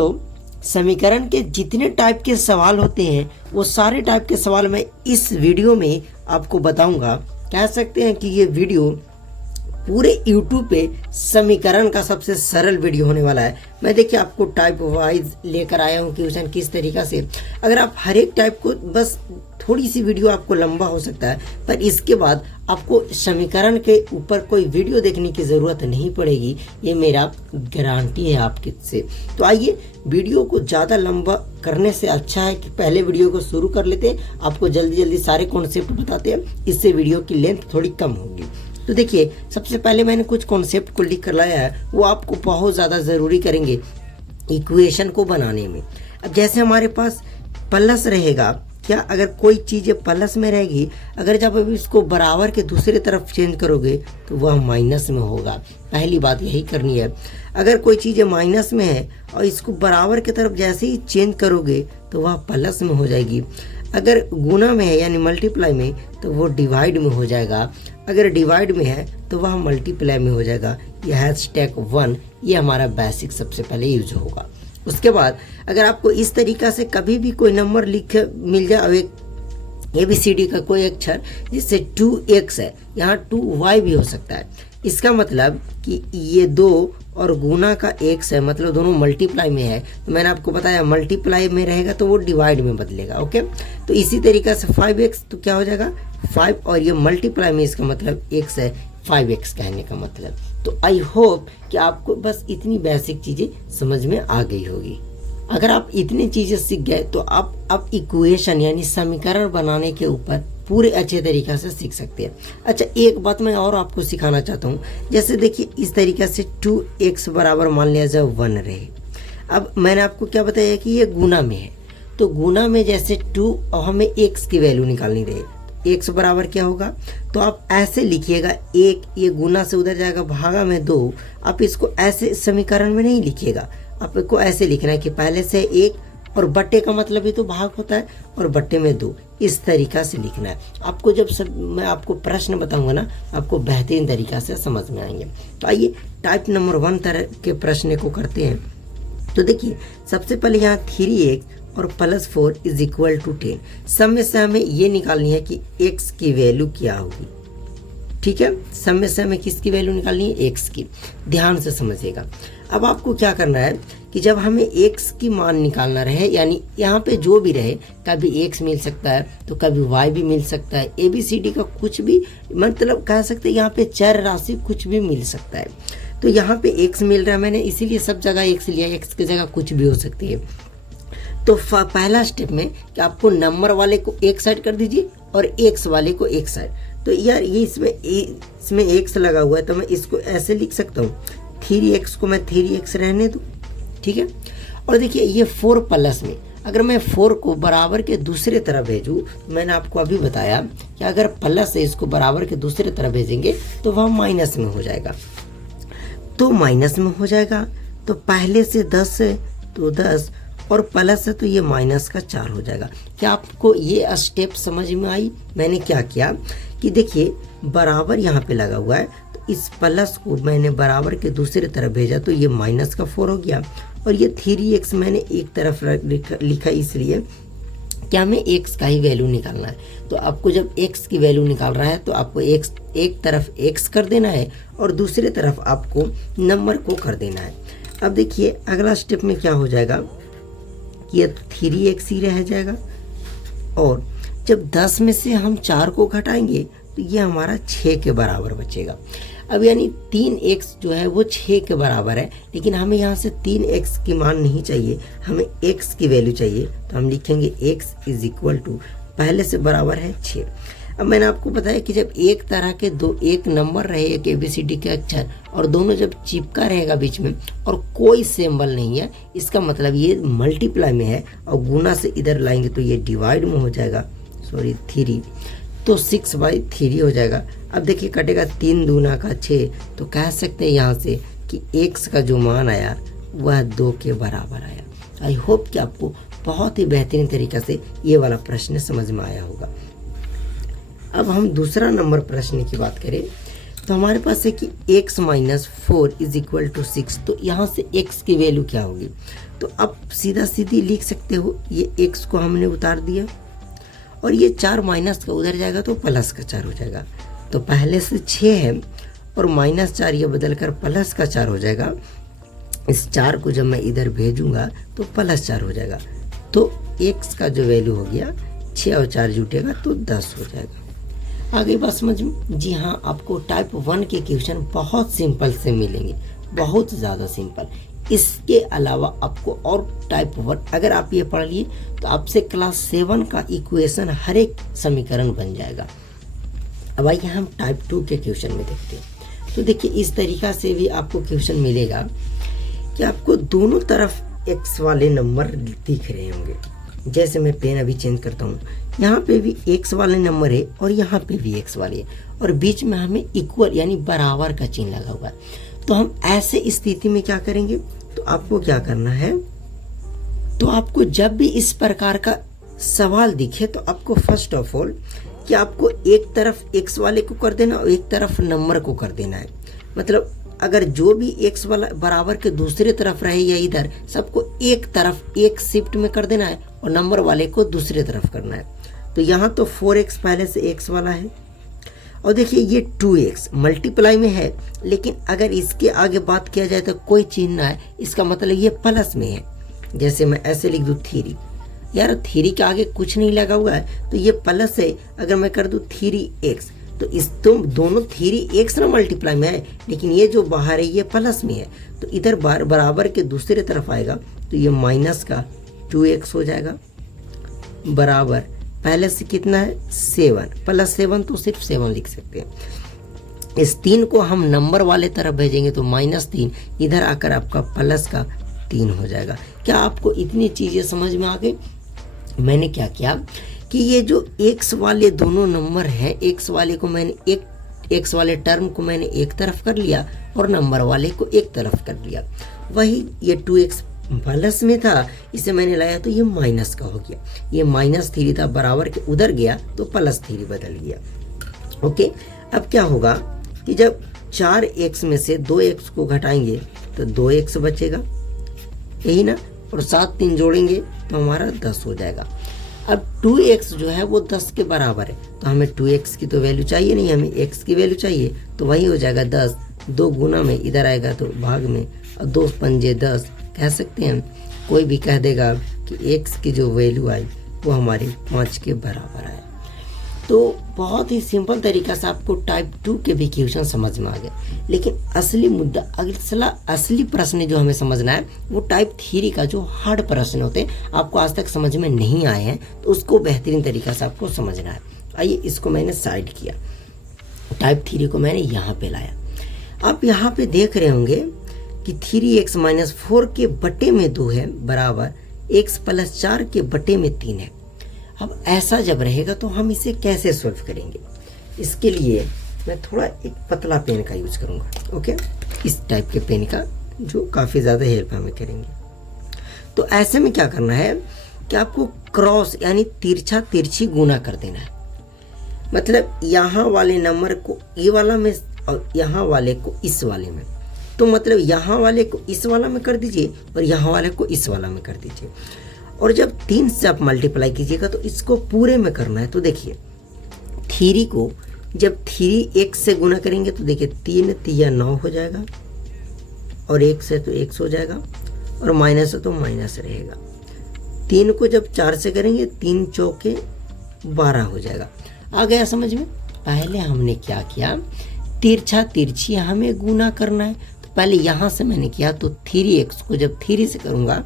दोस्तों, समीकरण के जितने टाइप के सवाल होते हैं वो सारे टाइप के सवाल मैं इस वीडियो में आपको बताऊंगा। कह सकते हैं कि ये वीडियो पूरे YouTube पे समीकरण का सबसे सरल वीडियो होने वाला है। मैं देखिए आपको टाइप वाइज लेकर आया हूँ क्वेश्चन किस तरीक़ा से। अगर आप हर एक टाइप को, बस थोड़ी सी वीडियो आपको लंबा हो सकता है, पर इसके बाद आपको समीकरण के ऊपर कोई वीडियो देखने की ज़रूरत नहीं पड़ेगी, ये मेरा गारंटी है आपके से। तो आइए, वीडियो को ज़्यादा लंबा करने से अच्छा है कि पहले वीडियो को शुरू कर लेते हैं, आपको जल्दी जल्दी सारे कॉन्सेप्ट बताते हैं, इससे वीडियो की लेंथ थोड़ी कम होगी। तो देखिए, सबसे पहले मैंने कुछ कॉन्सेप्ट को लिख कर लाया है, वो आपको बहुत ज़्यादा ज़रूरी करेंगे इक्वेशन को बनाने में। अब जैसे हमारे पास प्लस रहेगा, क्या अगर कोई चीज़ प्लस में रहेगी, अगर जब आप इसको बराबर के दूसरे तरफ चेंज करोगे तो वह माइनस में होगा। पहली बात यही करनी है। अगर कोई चीज़ माइनस में है और इसको बराबर की तरफ जैसे ही चेंज करोगे तो वह प्लस में हो जाएगी। अगर गुना में है यानी मल्टीप्लाई में तो वो डिवाइड में हो जाएगा। अगर डिवाइड में है तो वह मल्टीप्लाई में हो जाएगा। यह #1 ये हमारा बेसिक सबसे पहले यूज होगा। उसके बाद अगर आपको इस तरीक़ा से कभी भी कोई नंबर लिख मिल जाए और एक ABCD का कोई अक्षर जिससे 2x है, यहाँ 2y भी हो सकता है, इसका मतलब कि ये 2 और गुना का x है, मतलब दोनों मल्टीप्लाई में है। तो मैंने आपको बताया मल्टीप्लाई में रहेगा तो वो डिवाइड में बदलेगा। ओके, तो इसी तरीक़ा से 5x तो क्या हो जाएगा 5, और ये मल्टीप्लाई में इसका मतलब x है, 5x कहने का मतलब। तो आई होप कि आपको बस इतनी बेसिक चीज़ें समझ में आ गई होगी। अगर आप इतनी चीज़ें सीख गए तो आप इक्वेशन यानी समीकरण बनाने के ऊपर पूरे अच्छे तरीक़े से सीख सकते हैं। अच्छा, एक बात मैं और आपको सिखाना चाहता हूँ। जैसे देखिए, इस तरीक़े से 2x बराबर मान लिया जाए 1 रहे। अब मैंने आपको क्या बताया कि ये गुना में है, तो गुना में जैसे 2 और हमें x की वैल्यू निकालनी रहे, x बराबर क्या होगा, तो आप ऐसे लिखिएगा 1, ये गुना से उधर जाएगा, भागा में 2। आप इसको ऐसे समीकरण में नहीं लिखिएगा, आपको ऐसे लिखना है कि पहले से 1 और बट्टे का मतलब ही तो भाग होता है और बट्टे में 2, इस तरीक़ा से लिखना है। आपको जब मैं आपको प्रश्न बताऊंगा ना, आपको बेहतरीन तरीक़ा से समझ में आएंगे। तो आइए टाइप नंबर 1 तरह के प्रश्न को करते हैं। तो देखिए, सबसे पहले यहाँ 3x और +4 = 10। सब में से हमें ये निकालनी है कि x की वैल्यू क्या होगी। ठीक है, सब में से हमें किसकी वैल्यू निकालनी है, x की। ध्यान से समझिएगा। अब आपको क्या करना है कि जब हमें x की मान निकालना रहे, यानी यहाँ पे जो भी रहे, कभी x मिल सकता है तो कभी y भी मिल सकता है, ABCD का कुछ भी, मतलब कह सकते हैं यहाँ पे चर राशि कुछ भी मिल सकता है। तो यहाँ पे x मिल रहा है, मैंने इसीलिए सब जगह x लिया, x की जगह कुछ भी हो सकती है। तो पहला स्टेप में कि आपको नंबर वाले को एक साइड कर दीजिए और x वाले को एक साइड। तो यार ये इसमें x लगा हुआ है, तो मैं इसको ऐसे लिख सकता हूँ, 3x को मैं 3x रहने दूँ। ठीक है, और देखिए ये 4 प्लस में, अगर मैं 4 को बराबर के दूसरे तरफ भेजूँ, मैंने आपको अभी बताया कि अगर प्लस से इसको बराबर के दूसरे तरफ भेजेंगे तो वह माइनस में हो जाएगा। तो माइनस में हो जाएगा, तो पहले से 10 है तो 10, और प्लस है तो ये माइनस का 4 हो जाएगा। क्या आपको ये स्टेप समझ में आई? मैंने क्या किया कि देखिए, बराबर यहाँ पे लगा हुआ है, तो इस प्लस को मैंने बराबर के दूसरे तरफ भेजा तो ये माइनस का 4 हो गया, और ये 3x मैंने एक तरफ लिखा इसलिए कि हमें x का ही वैल्यू निकालना है। तो आपको जब x की वैल्यू निकाल रहा है तो आपको x एक तरफ x कर देना है और दूसरे तरफ आपको नंबर को कर देना है। अब देखिए अगला स्टेप में क्या हो जाएगा, ये 3x ही रह जाएगा, और जब 10 में से हम 4 को घटाएंगे तो ये हमारा 6 के बराबर बचेगा। अब यानी 3x जो है वो 6 के बराबर है, लेकिन हमें यहाँ से 3x की मान नहीं चाहिए, हमें x की वैल्यू चाहिए। तो हम लिखेंगे x = पहले से बराबर है 6। अब मैंने आपको बताया कि जब एक तरह के एक नंबर रहे, एक ABCD के अक्षर, और दोनों जब चिपका रहेगा बीच में और कोई सिंबल नहीं है, इसका मतलब ये मल्टीप्लाई में है, और गुना से इधर लाएंगे तो ये डिवाइड में हो जाएगा, 3, तो 6/3 हो जाएगा। अब देखिए कटेगा 3 दूना का 6, तो कह सकते हैं यहाँ से कि x का जो मान आया वह 2 के बराबर आया। आई होप कि आपको बहुत ही बेहतरीन तरीक़ा से ये वाला प्रश्न समझ में आया होगा। अब हम दूसरा नंबर प्रश्न की बात करें तो हमारे पास है कि x minus 4 is equal to 6। तो यहाँ से x की वैल्यू क्या होगी, तो अब सीधा सीधी लिख सकते हो, ये x को हमने उतार दिया और ये 4 माइनस का उधर जाएगा तो प्लस का 4 हो जाएगा। तो पहले से 6 है और माइनस 4 ये बदल कर प्लस का 4 हो जाएगा। इस 4 को जब मैं इधर भेजूंगा तो प्लस 4 हो जाएगा। तो x का जो वैल्यू हो गया 6 और 4 जुटेगा तो 10 हो जाएगा। आगे बात समझ में? जी हाँ, आपको टाइप 1 के क्वेश्चन बहुत सिंपल से मिलेंगे, बहुत ज़्यादा सिंपल। इसके अलावा आपको और टाइप 1 अगर आप ये पढ़ लिए तो आपसे क्लास 7 का इक्वेशन हर एक समीकरण बन जाएगा। अब आइए हम टाइप 2 के क्वेश्चन में देखते हैं। तो देखिए इस तरीका से भी आपको क्वेश्चन मिलेगा कि आपको दोनों तरफ x वाले नंबर दिख रहे होंगे। जैसे मैं पेन अभी चेंज करता हूँ, यहाँ पे भी x वाले नंबर है और यहाँ पे भी x वाले है और बीच में हमें इक्वल यानी बराबर का चिन्ह लगा हुआ है। तो हम ऐसे स्थिति में क्या करेंगे, तो आपको क्या करना है, तो आपको जब भी इस प्रकार का सवाल दिखे तो आपको फर्स्ट ऑफ ऑल कि आपको एक तरफ x वाले को कर देना और एक तरफ नंबर को कर देना है। मतलब अगर जो भी x वाला बराबर के दूसरे तरफ रहे या इधर, सबको एक तरफ एक शिफ्ट में कर देना है और नंबर वाले को दूसरे तरफ करना है। तो यहाँ तो 4x पहले से x वाला है और देखिए ये 2x मल्टीप्लाई में है, लेकिन अगर इसके आगे बात किया जाए तो कोई चिन्ह ना है, इसका मतलब ये प्लस में है। जैसे मैं ऐसे लिख दूँ 3, यार 3 के आगे कुछ नहीं लगा हुआ है तो ये प्लस है। अगर मैं कर दूँ 3x तो इस तुम दोनों 3x ना मल्टीप्लाई में है, लेकिन ये जो बाहर है ये प्लस में है। तो इधर बराबर के दूसरे तरफ आएगा तो ये माइनस का 2x हो जाएगा बराबर पहले से कितना है 7 प्लस 7 तो सिर्फ 7 लिख सकते हैं। इस 3 को हम नंबर वाले तरफ भेजेंगे तो -3 इधर आकर आपका प्लस का 3 हो जाएगा। क्या आपको इतनी चीज़ें समझ में आ गई? मैंने क्या किया कि ये जो x वाले दोनों नंबर है, x वाले को मैंने x वाले टर्म को मैंने एक तरफ कर लिया और नंबर वाले को एक तरफ कर लिया। वही ये 2x प्लस में था, इसे मैंने लाया तो ये माइनस का हो गया। ये -3 था, बराबर के उधर गया तो +3 बदल गया। ओके, अब क्या होगा कि जब 4x में से 2x को घटाएंगे तो 2x बचेगा, यही ना, और 7 3 जोड़ेंगे तो हमारा 10 हो जाएगा। अब 2x जो है वो 10 के बराबर है तो हमें 2x की तो वैल्यू चाहिए नहीं, हमें x की वैल्यू चाहिए। तो वही हो जाएगा 10, 2 गुना में इधर आएगा तो भाग में, और 2 पंजे 10 कह सकते हैं। कोई भी कह देगा कि x की जो वैल्यू आई वो हमारे 5 के बराबर आए। तो बहुत ही सिंपल तरीका से आपको टाइप 2 के भी क्वेश्चन समझ में आ गए। लेकिन असली मुद्दा, असली प्रश्न जो हमें समझना है वो टाइप 3 का जो हार्ड प्रश्न होते हैं, आपको आज तक समझ में नहीं आए हैं तो उसको बेहतरीन तरीका से आपको समझना है। आइए इसको मैंने साइड किया, टाइप 3 को मैंने यहाँ पे लाया। आप यहाँ पे देख रहे होंगे कि 3x - 4 के बटे में 2 है बराबर x + 4 के बटे में 3 है। अब ऐसा जब रहेगा तो हम इसे कैसे सॉल्व करेंगे? इसके लिए मैं थोड़ा एक पतला पेन का यूज करूँगा। ओके, इस टाइप के पेन का जो काफ़ी ज़्यादा हेल्प हमें करेंगे। तो ऐसे में क्या करना है कि आपको क्रॉस यानी तिरछा तिरछी गुना कर देना है। मतलब यहाँ वाले नंबर को ये वाला में और यहाँ वाले को इस वाले में, तो मतलब यहाँ वाले को इस वाला में कर दीजिए और यहाँ वाले को इस वाला में कर दीजिए। और जब 3 से आप मल्टीप्लाई कीजिएगा तो इसको पूरे में करना है। तो देखिए 3 को जब 3x से गुना करेंगे तो देखिए 3 3 9 हो जाएगा और 1 से तो 1 हो जाएगा और माइनस है तो माइनस रहेगा। 3 को जब 4 से करेंगे 3 चौके 12 हो जाएगा। आ गया समझ में? पहले हमने क्या किया, तिरछा तिरछी हमें गुना करना है। तो पहले यहाँ से मैंने किया तो 3x को जब 3 से करूँगा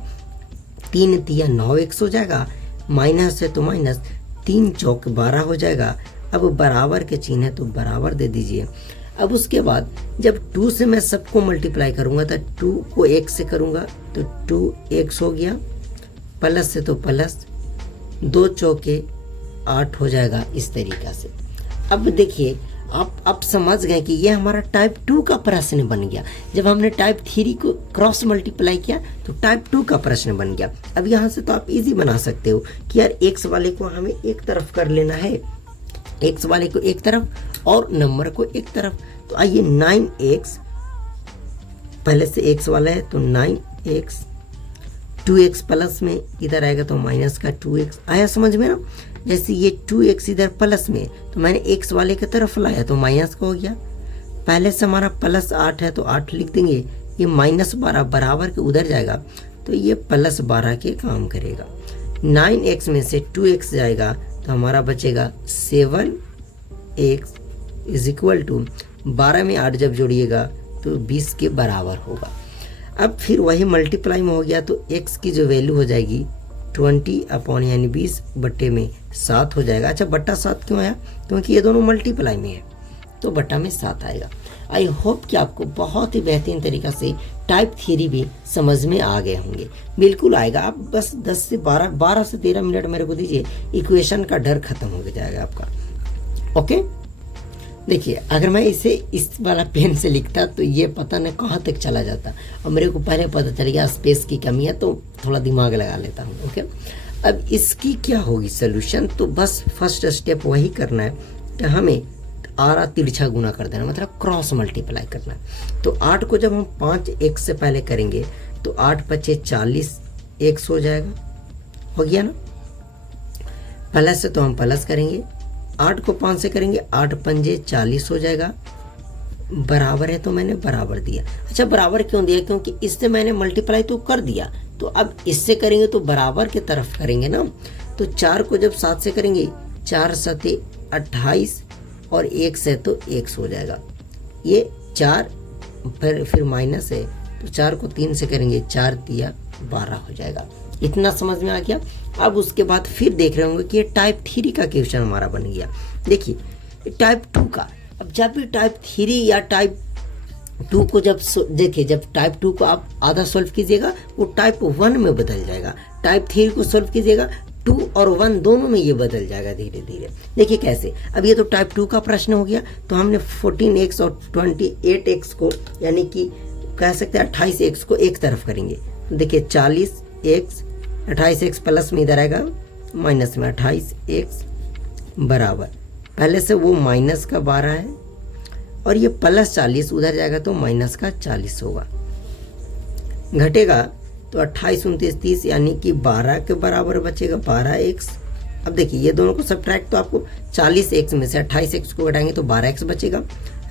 3 3 9x हो जाएगा, माइनस है तो माइनस, 3 चौक 12 हो जाएगा। अब बराबर के चिन्ह है तो बराबर दे दीजिए। अब उसके बाद जब 2 से मैं सबको मल्टीप्लाई करूँगा तो 2 को 1 से करूँगा तो 2x हो गया, प्लस से तो प्लस, 2 चौके 8 हो जाएगा। इस तरीक़ा से अब देखिए आप समझ गए कि ये हमारा टाइप 2 का प्रश्न बन गया। जब हमने टाइप 3 को क्रॉस मल्टीप्लाई किया तो टाइप 2 का प्रश्न बन गया। अब यहाँ से तो आप इजी बना सकते हो कि यार x वाले को हमें एक तरफ कर लेना है, x वाले को एक तरफ और नंबर को एक तरफ। तो आइए 9x, पहले से x वाला है तो 9x, 2x प्लस में इधर आएगा तो माइनस का 2x आया समझ में ना। जैसे ये 2x इधर प्लस में तो मैंने x वाले की तरफ लाया तो माइनस का हो गया। पहले से हमारा प्लस 8 है तो 8 लिख देंगे, ये माइनस 12 बराबर के उधर जाएगा तो ये प्लस 12 के काम करेगा। 9x में से 2x जाएगा तो हमारा बचेगा 7x इज इक्वल टू 12 में 8 जब जोड़िएगा तो 20 के बराबर होगा। अब फिर वही मल्टीप्लाई में हो गया तो x की जो वैल्यू हो जाएगी 20 अपॉन यानी 20 बट्टे में 7 हो जाएगा। अच्छा बट्टा 7 क्यों आया, क्योंकि ये दोनों मल्टीप्लाई में है तो बट्टा में 7 आएगा। आई होप कि आपको बहुत ही बेहतरीन तरीका से टाइप थ्योरी भी समझ में आ गए होंगे। बिल्कुल आएगा, आप बस 10 से 12 से 13 मिनट मेरे को दीजिए, इक्वेशन का डर खत्म हो जाएगा आपका। ओके देखिए, अगर मैं इसे इस वाला पेन से लिखता तो ये पता नहीं कहाँ तक चला जाता, और मेरे को पहले पता चल गया स्पेस की कमी है तो थोड़ा दिमाग लगा लेता हूँ। ओके अब इसकी क्या होगी सोल्यूशन, तो बस फर्स्ट स्टेप वही करना है कि हमें आरा तिरछा गुना कर देना, मतलब क्रॉस मल्टीप्लाई करना है। तो 8 को जब हम 5x से पहले करेंगे तो 8 पचे 40x हो जाएगा, हो गया ना। प्लस से तो हम प्लस करेंगे, 8 को 5 से करेंगे 8 पंजे 40 हो जाएगा, बराबर है तो मैंने बराबर दिया। अच्छा बराबर क्यों दिया, क्योंकि इससे मैंने मल्टीप्लाई तो कर दिया, तो अब इससे करेंगे तो बराबर की तरफ करेंगे ना। तो 4 को जब 7 से करेंगे 4 सते 28 और 1 से तो x हो जाएगा, ये 4 फिर माइनस है तो 4 को 3 से करेंगे 4 तिया 12 हो जाएगा। इतना समझ में आ गया। अब उसके बाद फिर देख रहे होंगे कि ये टाइप 3 का क्वेश्चन हमारा बन गया। देखिए टाइप 2 का, अब जब भी टाइप 3 या टाइप 2 को जब देखिए, जब टाइप 2 को आप आधा सॉल्व कीजिएगा वो टाइप 1 में बदल जाएगा, टाइप 3 को सॉल्व कीजिएगा 2 और 1 दोनों में ये बदल जाएगा धीरे धीरे। देखिए कैसे, अब ये तो टाइप 2 का प्रश्न हो गया, तो हमने 14x और 28x को यानी कि कह सकते हैं 28x को एक तरफ करेंगे। देखिए 40x 28x प्लस में इधर आएगा माइनस में 28x बराबर, पहले से वो माइनस का 12 है और ये प्लस 40 उधर जाएगा तो माइनस का 40 होगा, घटेगा तो 28 29 30 यानी कि 12 के बराबर बचेगा 12x। अब देखिए ये दोनों को सब्ट्रैक्ट, तो आपको 40x में से 28x को घटाएंगे तो 12x बचेगा।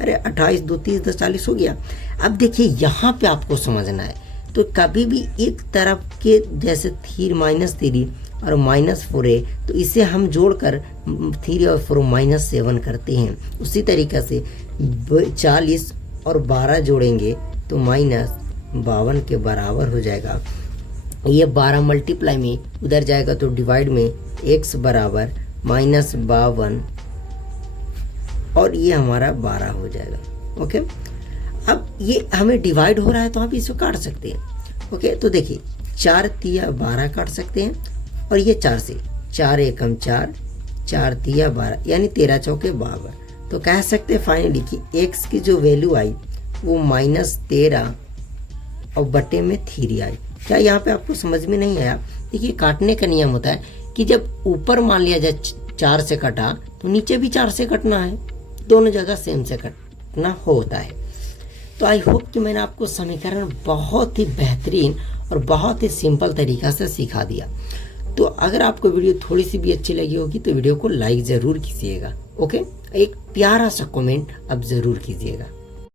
अरे 28 2 30 10 40 हो गया। अब देखिए यहाँ पे आपको समझना है, तो कभी भी एक तरफ के जैसे 3 माइनस 3 और -4 है तो इसे हम जोड़कर 3 और 4 -7 करते हैं। उसी तरीक़े से 40 और 12 जोड़ेंगे तो -52 के बराबर हो जाएगा। ये 12 मल्टीप्लाई में उधर जाएगा तो डिवाइड में x बराबर -52 और ये हमारा 12 हो जाएगा। ओके अब ये हमें डिवाइड हो रहा है तो आप इसको काट सकते हैं। ओके तो देखिए 4 तिया 12 काट सकते हैं और ये 4 से 4 एकम 4 4 तिया 12 यानी 13 चौके 52। तो कह सकते हैं फाइनली कि x की जो वैल्यू आई वो -13 और बटे में 3 आई। क्या यहाँ पे आपको समझ में नहीं आया? देखिए काटने का नियम होता है कि जब ऊपर मान लिया जाए 4 से कटा तो नीचे भी 4 से कटना है, दोनों जगह सेम से कटना होता है। तो आई होप कि मैंने आपको समीकरण बहुत ही बेहतरीन और बहुत ही सिंपल तरीक़ा से सिखा दिया। तो अगर आपको वीडियो थोड़ी सी भी अच्छी लगी होगी तो वीडियो को लाइक ज़रूर कीजिएगा। ओके एक प्यारा सा कमेंट अब ज़रूर कीजिएगा।